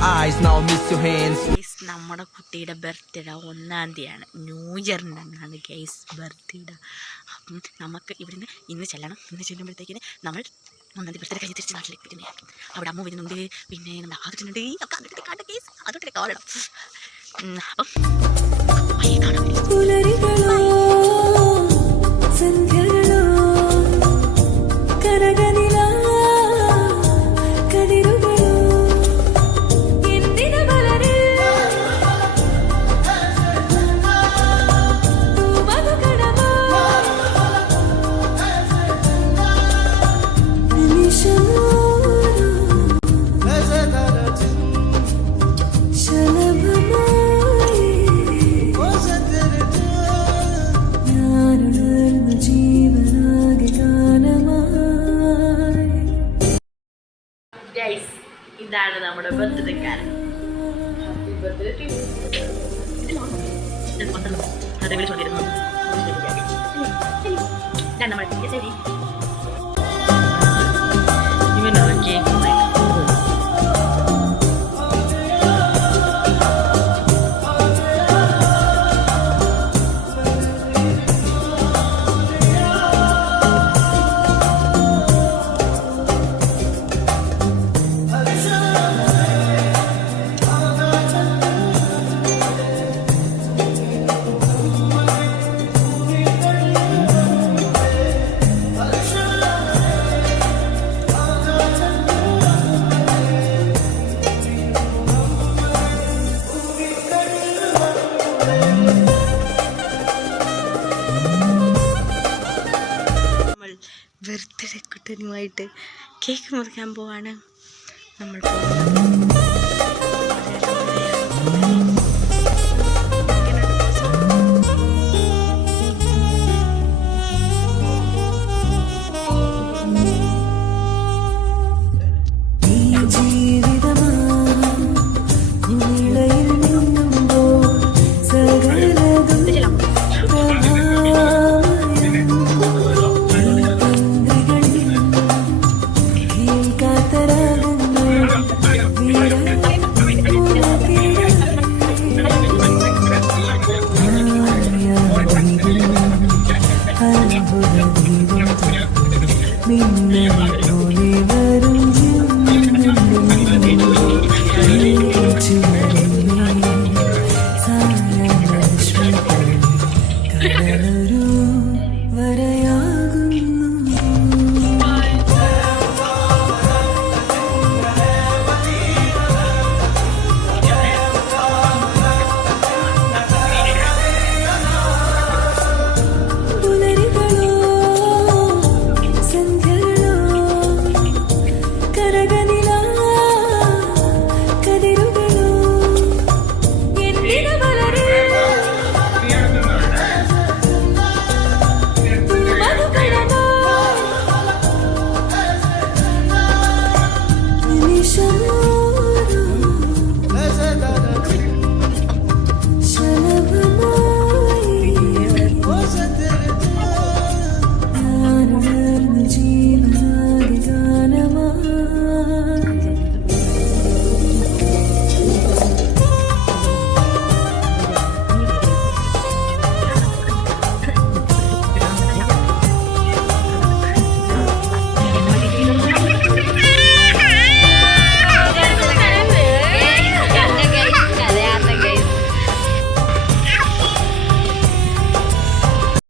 eyes, now miss your hands. നമ്മുടെ കുട്ടിയുടെ birthday 1-ാം തീയതിയാണ്, ന്യൂ ഇയറിൻ്റെ അന്നാണ് ഗൈസ് ബർത്ത്ഡേ. അപ്പം നമുക്ക് ഇവിടുന്ന് ഇന്ന് ചെല്ലണം. ഇന്ന് ചെല്ലുമ്പോഴത്തേക്കിന് നമ്മൾ 1-ാം തീയതി ബർത്ത്ഡേ കഴിഞ്ഞ് തിരിച്ച് നാട്ടിലേക്ക് വരുന്നത്. അവിടെ അമ്മ വരുന്നുണ്ട്, പിന്നെ നമ്മുടെ ആദ്യമുണ്ട്, ഒക്കെ അങ്ങോട്ട് കാണാം ഗൈസ്, അതോട്ട് കാണണം. അപ്പം കാണാം. ഇതാണ് നമ്മുടെ ബർത്ത്ഡേക്കാരൻ. Happy birthday to you. അത് വിളിച്ചോണ്ടിരുന്നു ശരി. ഇവനാണ് കേക്ക്. ബർത്ത്ഡേ കുട്ടനുമായിട്ട് കേക്ക് മുറിക്കാൻ പോവാണ് നമ്മൾ.